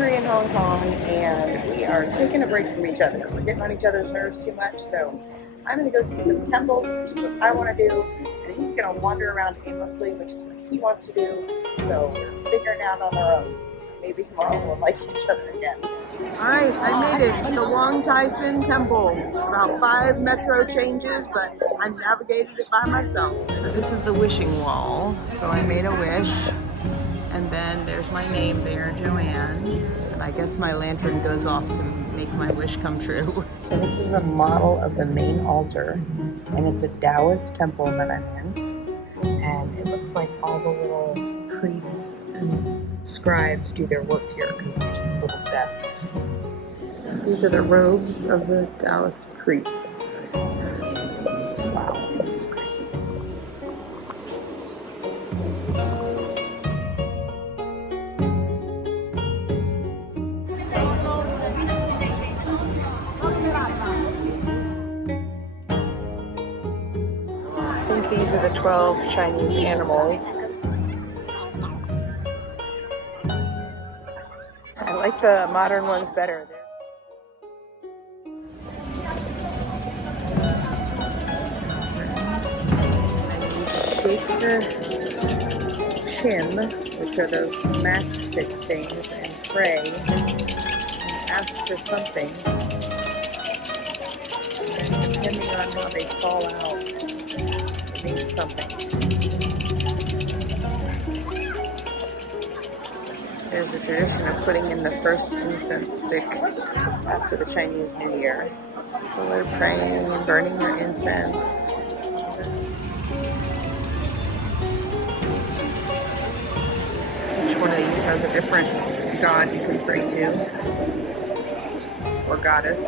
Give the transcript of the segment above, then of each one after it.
anniversary in Hong Kong, and we are taking a break from each other. We're getting on each other's nerves too much, so I'm going to go see some temples, which is what I want to do, and he's going to wander around aimlessly, which is what he wants to do. So we're figuring out on our own. Maybe tomorrow we'll like each other again. Alright, I made it to the Wong Tai Sin Temple. About 5 metro changes, but I navigated it by myself. So this is the wishing wall. So I made a wish, and then there's my name there, Joanne. And I guess my lantern goes off to make my wish come true. So this is a model of the main altar, and it's a Taoist temple that I'm in. And it looks like all the little priests and scribes do their work here because there's these little desks. These are the robes of the Taoist priests. Wow, that's crazy. I think these are the 12 Chinese animals. I like the modern ones better. Shake your chin, which are those matchstick things, and pray and ask for something. And depending on how they fall out, it means something. There's a tradition of putting in the first incense stick after the Chinese New Year. People are praying and burning their incense. Each one of these has a different god you can pray to, or goddess.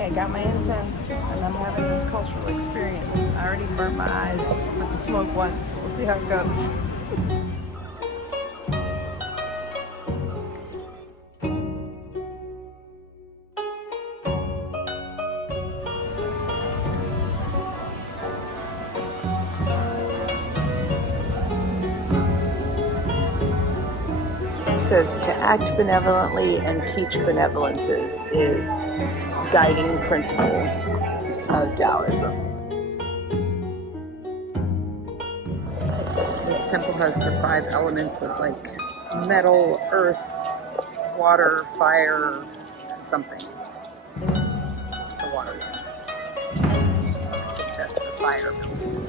I got my incense, and I'm having this cultural experience. I already burnt my eyes with the smoke once. We'll see how it goes. It says to act benevolently and teach benevolences is guiding principle of Taoism. This temple has the 5 elements of like metal, earth, water, fire, and something. This is the water one. I think that's the fire building.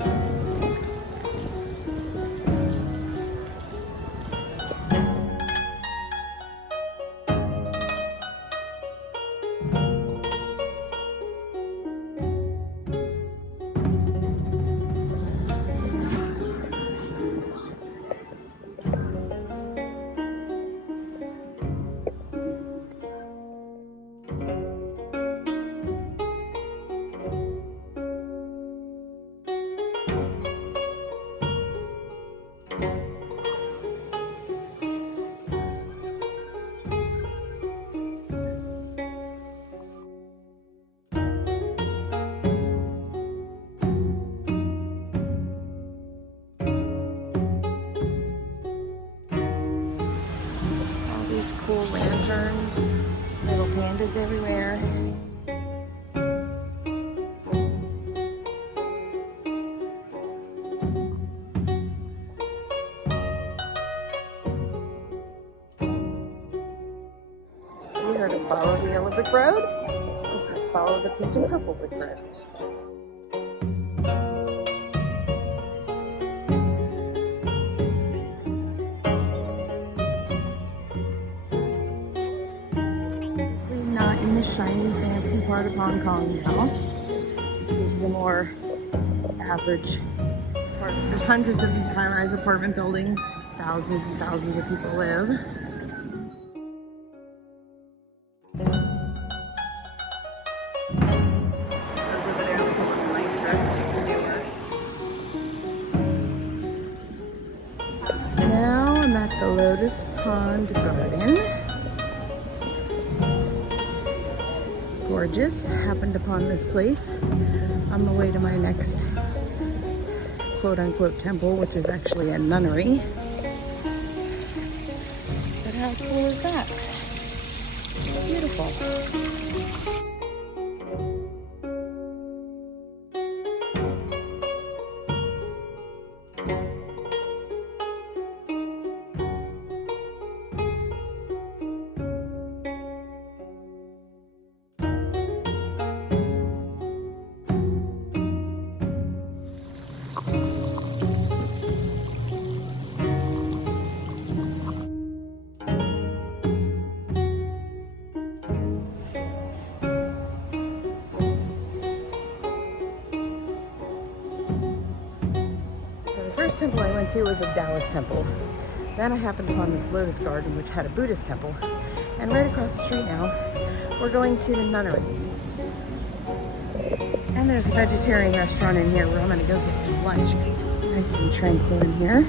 These cool lanterns, little pandas everywhere. We are to follow the yellow brick road. This is follow the pink and purple brick road. Not in the shiny, fancy part of Hong Kong now. This is the more average part. There's hundreds of these high-rise apartment buildings. Thousands and thousands of people live. Now I'm at the Lotus Pond Garden. Gorgeous. Happened upon this place on the way to my next quote-unquote temple, which is actually a nunnery. But how cool is that? Beautiful. The first temple I went to was a Taoist temple. Then I happened upon this lotus garden which had a Buddhist temple. And right across the street now, we're going to the nunnery. And there's a vegetarian restaurant in here where I'm gonna go get some lunch. Nice and tranquil in here.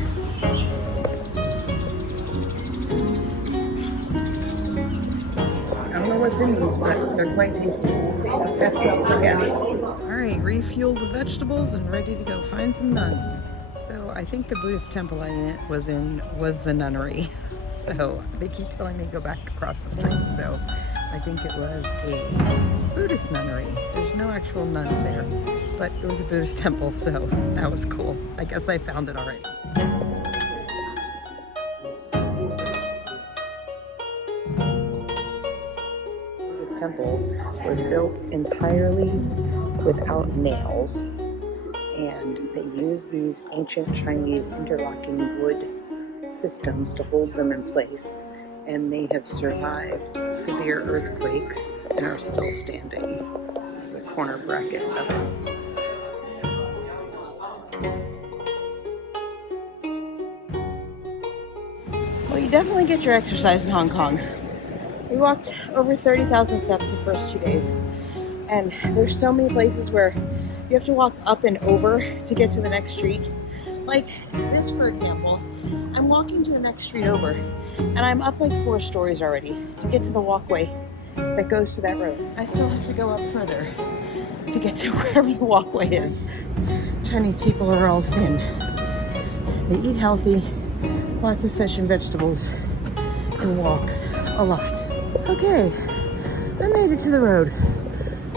I don't know what's in these, but they're quite tasty. Yeah. All right, refuel the vegetables and ready to go find some nuns. So I think the Buddhist temple I was in was the nunnery. So they keep telling me to go back across the street. So I think it was a Buddhist nunnery. There's no actual nuns there, but it was a Buddhist temple, so that was cool. I guess I found it already. This temple was built entirely without nails, and they use these ancient Chinese interlocking wood systems to hold them in place, and they have survived severe earthquakes and are still standing. This is the corner bracket of it. Well, you definitely get your exercise in Hong Kong. We walked over 30,000 steps the first 2 days, and there's so many places where you have to walk up and over to get to the next street. Like this, for example, I'm walking to the next street over, and I'm up like 4 stories already to get to the walkway that goes to that road. I still have to go up further to get to wherever the walkway is. Chinese people are all thin. They eat healthy, lots of fish and vegetables, and walk a lot. Okay, I made it to the road.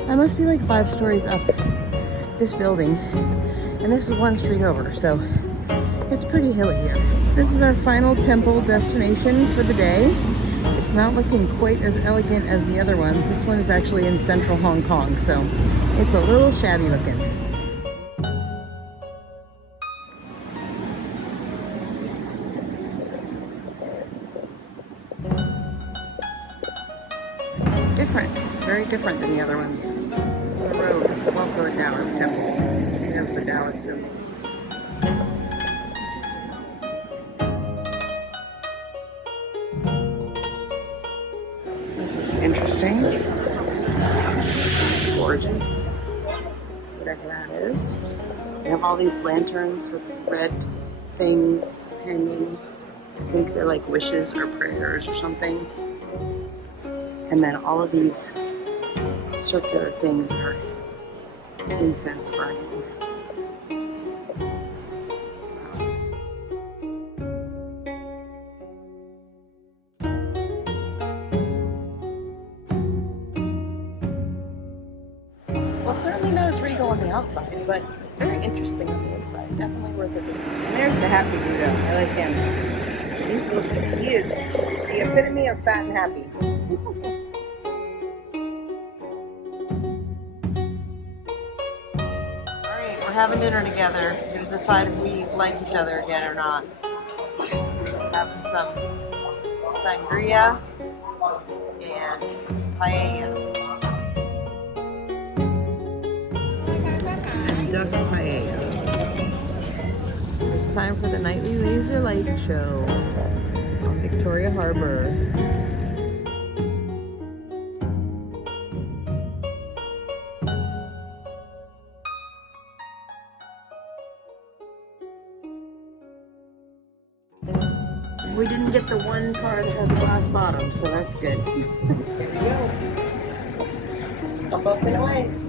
I must be like 5 stories up this building, and this is 1 street over, so it's pretty hilly here. This is our final temple destination for the day. It's not looking quite as elegant as the other ones. This one is actually in central Hong Kong, so it's a little shabby looking. Different, very different than the other ones. The road, this is also a Taoist temple. We have the Taoist temple. This is interesting. Gorgeous. Whatever that is. They have all these lanterns with red things hanging. I think they're like wishes or prayers or something. And then all of these circular things are incense burning. Well, certainly not as regal on the outside, but very interesting on the inside. Definitely worth a visit. And there's the happy Buddha. I like him. He is the epitome of fat and happy. We're having dinner together. We're going to decide if we like each other again or not. Having some sangria and paella. And duck paella. It's time for the nightly laser light show on Victoria Harbor. We didn't get the one car that has a glass bottom, so that's good. There we go. Bump up and away.